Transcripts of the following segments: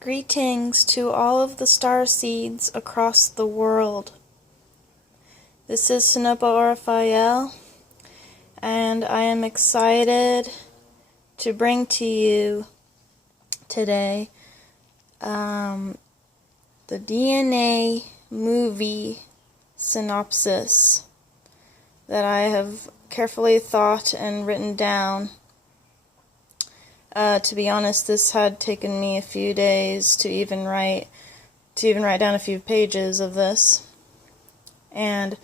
Greetings to all of the starseeds across the world. This is Sinopa Raphael, and I am excited to bring to you today the DNA movie synopsis that I have carefully thought and written down. To be honest, this had taken me a few days to even write down a few pages of this, and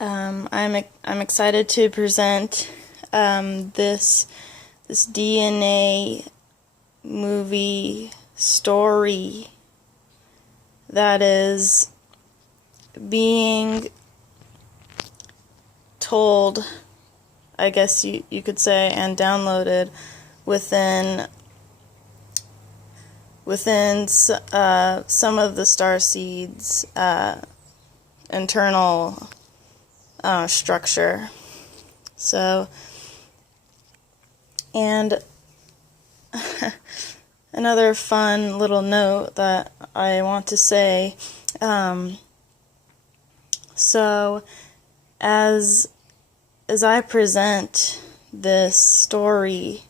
I'm excited to present this DNA movie story that is being told, I guess you could say, and downloaded within some of the Starseed's internal structure. So, and another fun little note that I want to say, so as I present this story,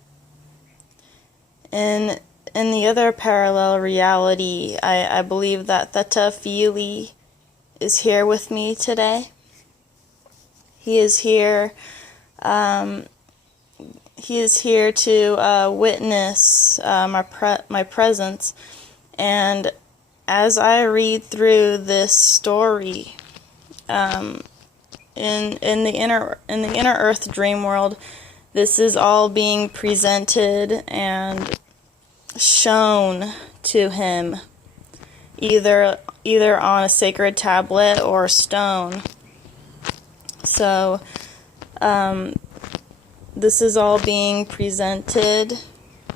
in the other parallel reality, I believe that Theta Fili is here with me today. He is here. He is here to witness my presence, and as I read through this story, in the inner Earth dream world, this is all being presented and shown to him, either on a sacred tablet or stone. So this is all being presented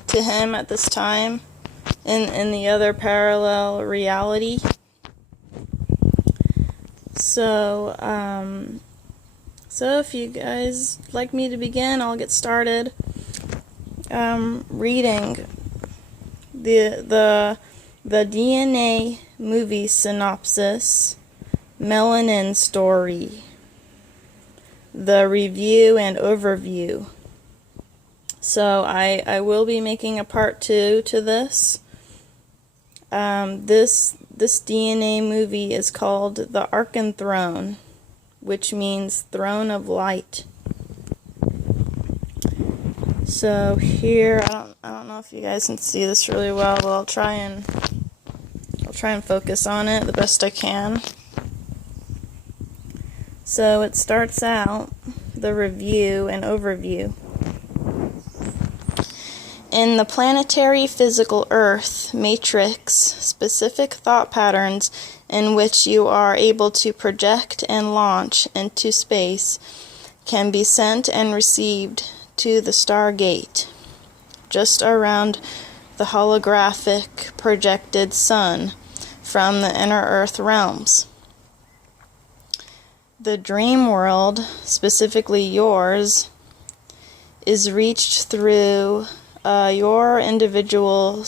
to him at this time in the other parallel reality. So if you guys like me to begin, I'll get started reading the DNA movie synopsis, Melanin story, the review and overview. So I will be making a part 2 to this. This DNA movie is called The Archanthrone, which means Throne of Light. So here, I don't know if you guys can see this really well, but I'll try and focus on it the best I can. So it starts out, the review and overview. In the planetary physical Earth matrix, specific thought patterns in which you are able to project and launch into space can be sent and received to the Stargate, just around the holographic projected sun from the inner Earth realms. The dream world, specifically yours, is reached through your individual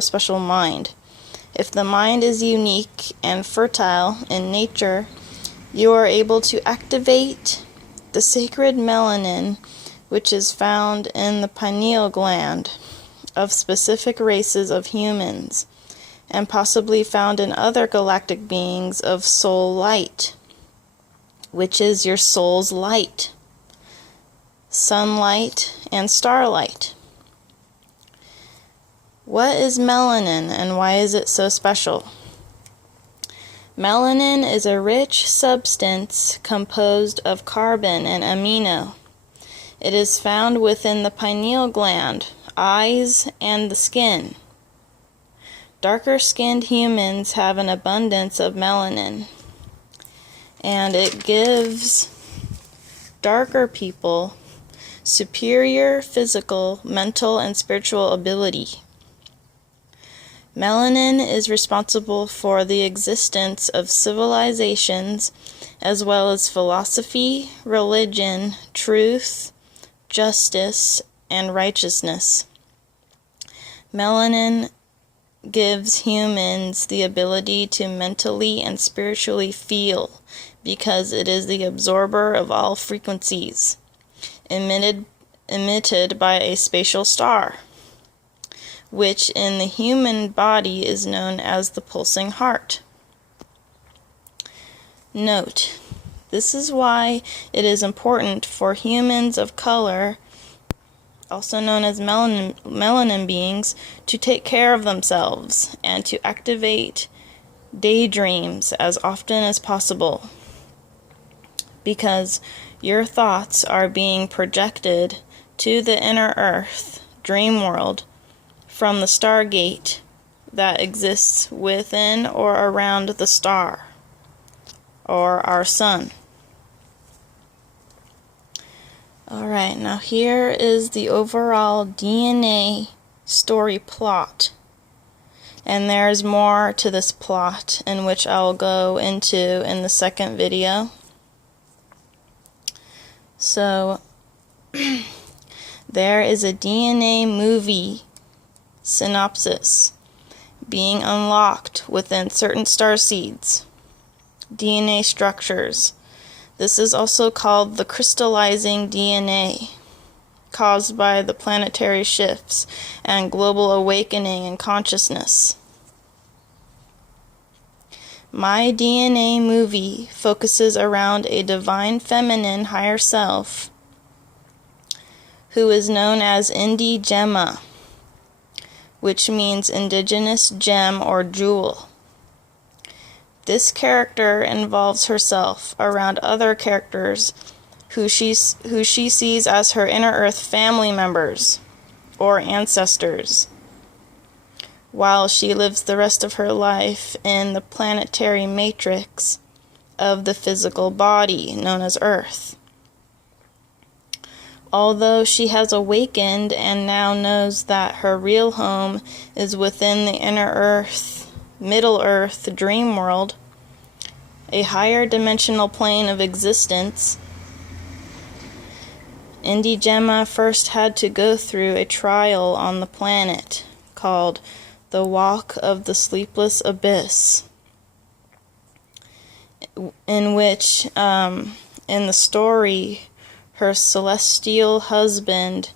special mind. If the mind is unique and fertile in nature, you are able to activate the sacred melanin, which is found in the pineal gland of specific races of humans, and possibly found in other galactic beings of soul light, which is your soul's light, sunlight, and starlight. What is melanin and why is it so special? Melanin is a rich substance composed of carbon and amino. It is found within the pineal gland, eyes, and the skin. Darker-skinned humans have an abundance of melanin, and it gives darker people superior physical, mental, and spiritual ability. Melanin is responsible for the existence of civilizations, as well as philosophy, religion, truth, justice, and righteousness. Melanin gives humans the ability to mentally and spiritually feel, because it is the absorber of all frequencies emitted by a spatial star, which in the human body is known as the pulsing heart. Note: this is why it is important for humans of color, also known as melanin beings, to take care of themselves and to activate daydreams as often as possible, because your thoughts are being projected to the inner earth dream world from the stargate that exists within or around the star, or our sun. Alright, now here is the overall DNA story plot. And there's more to this plot, in which I'll go into in the second video. So, there is a DNA movie synopsis being unlocked within certain starseeds. DNA structures. This is also called the crystallizing DNA, caused by the planetary shifts and global awakening in consciousness. My DNA movie focuses around a divine feminine higher self who is known as Indi Gemma, which means indigenous gem or jewel. This character involves herself around other characters who she sees as her inner earth family members or ancestors, while she lives the rest of her life in the planetary matrix of the physical body known as Earth. Although she has awakened and now knows that her real home is within the inner earth, middle earth dream world, a higher dimensional plane of existence, Indi Gemma first had to go through a trial on the planet called the Walk of the Sleepless Abyss, in which, in the story, her celestial husband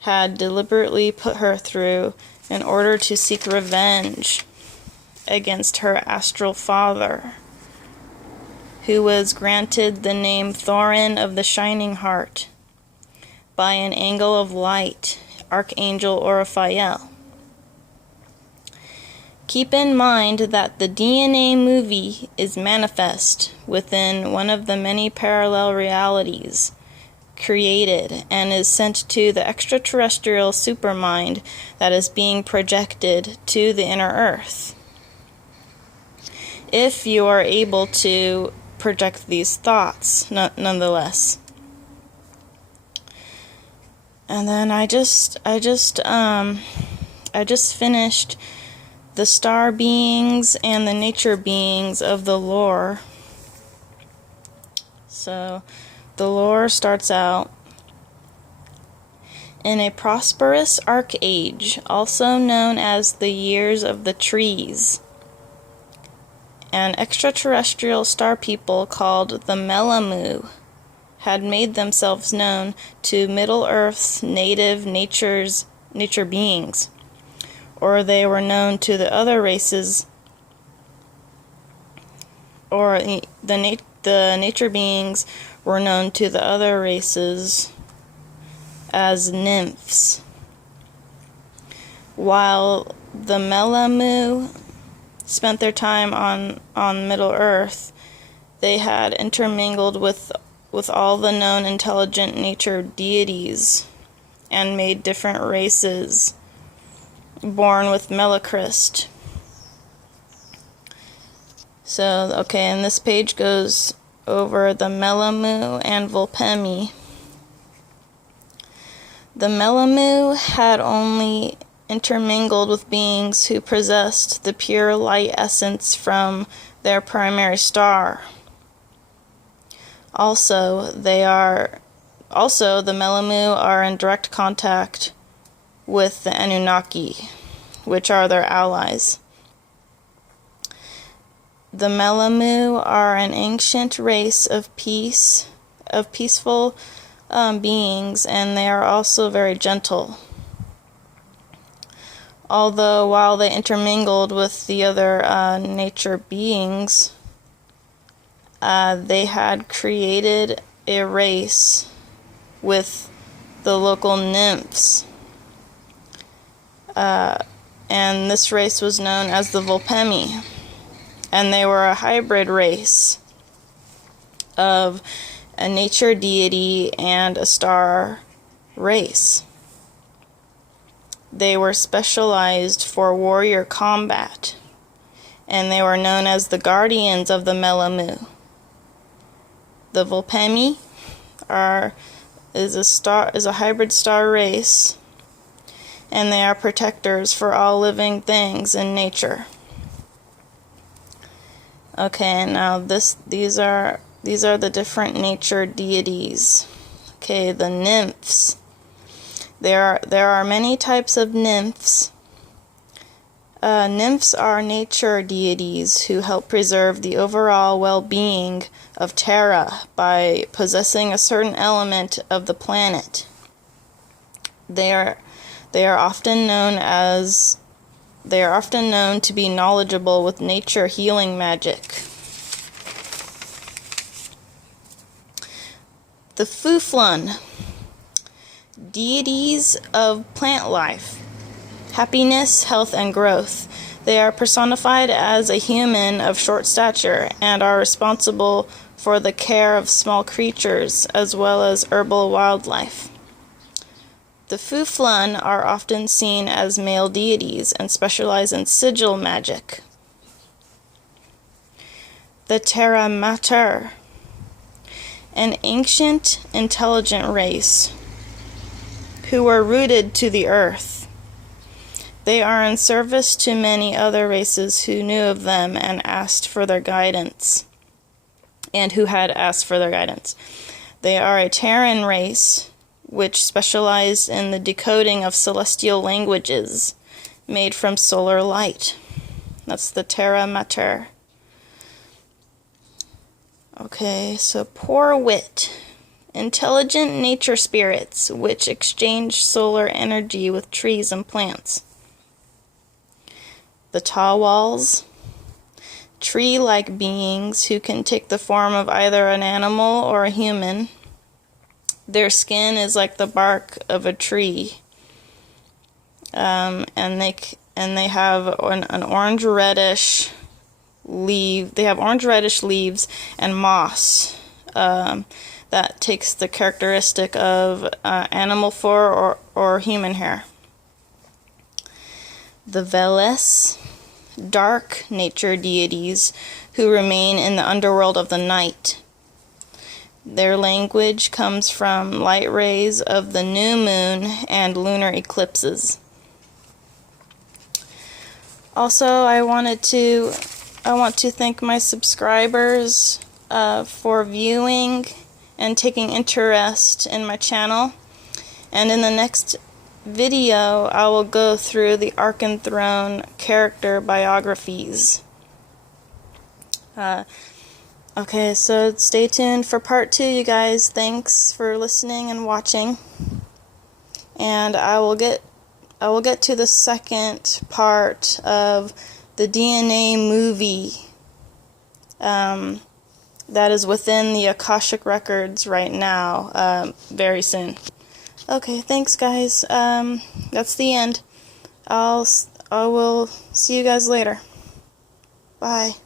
had deliberately put her through in order to seek revenge against her astral father, who was granted the name Thorin of the Shining Heart by an angel of light, Archangel Orifiel. Keep in mind that the DNA movie is manifest within one of the many parallel realities created and is sent to the extraterrestrial supermind that is being projected to the inner earth, if you are able to project these thoughts nonetheless. And then I just finished the star beings and the nature beings of the lore. So the lore starts out: in a prosperous arc-age, also known as the years of the trees, an extraterrestrial star people called the Melamu had made themselves known to Middle Earth's native nature beings, or they were known to the other races, or the nature beings were known to the other races as nymphs. While the Melamu spent their time on Middle Earth, they had intermingled with all the known intelligent nature deities and made different races born with Melachrist. So, okay, and this page goes over the Melamu and Volpemi. The Melamu had only intermingled with beings who possessed the pure light essence from their primary star. Also, the Melamu are in direct contact with the Anunnaki. which are their allies. The Melamu are an ancient race of peaceful beings, and they are also very gentle. Although while they intermingled with the other nature beings, they had created a race with the local nymphs. And this race was known as the Volpemi. And they were a hybrid race of a nature deity and a star race. They were specialized for warrior combat, and they were known as the guardians of the Melamu. The Volpemi is a hybrid star race, and they are protectors for all living things in nature. Okay, now these are the different nature deities. Okay, the nymphs. There are many types of nymphs. Nymphs are nature deities who help preserve the overall well-being of Terra by possessing a certain element of the planet. They are often known to be knowledgeable with nature healing magic. The Fuflun, deities of plant life, happiness, health, and growth. They are personified as a human of short stature and are responsible for the care of small creatures as well as herbal wildlife. The Fuflun are often seen as male deities and specialize in sigil magic. The Terra Mater, an ancient, intelligent race who were rooted to the earth. They are in service to many other races who knew of them and asked for their guidance, and who had asked for their guidance. They are a Terran race which specialized in the decoding of celestial languages made from solar light. That's the Terra Mater. Okay, so Poor Wit. Intelligent nature spirits which exchange solar energy with trees and plants. The Tawals. Tree-like beings who can take the form of either an animal or a human. Their skin is like the bark of a tree, and they have an orange-reddish leaf. They have orange-reddish leaves and moss that takes the characteristic of animal fur or human hair. The Veles, dark nature deities who remain in the underworld of the night. Their language comes from light rays of the new moon and lunar eclipses. Also, I want to thank my subscribers for viewing and taking interest in my channel. And in the next video, I will go through the Archenthrone character biographies. Okay, so stay tuned for part 2, you guys. Thanks for listening and watching. And I will get to the second part of the DNA movie that is within the Akashic Records right now, very soon. Okay, thanks, guys. That's the end. I will see you guys later. Bye.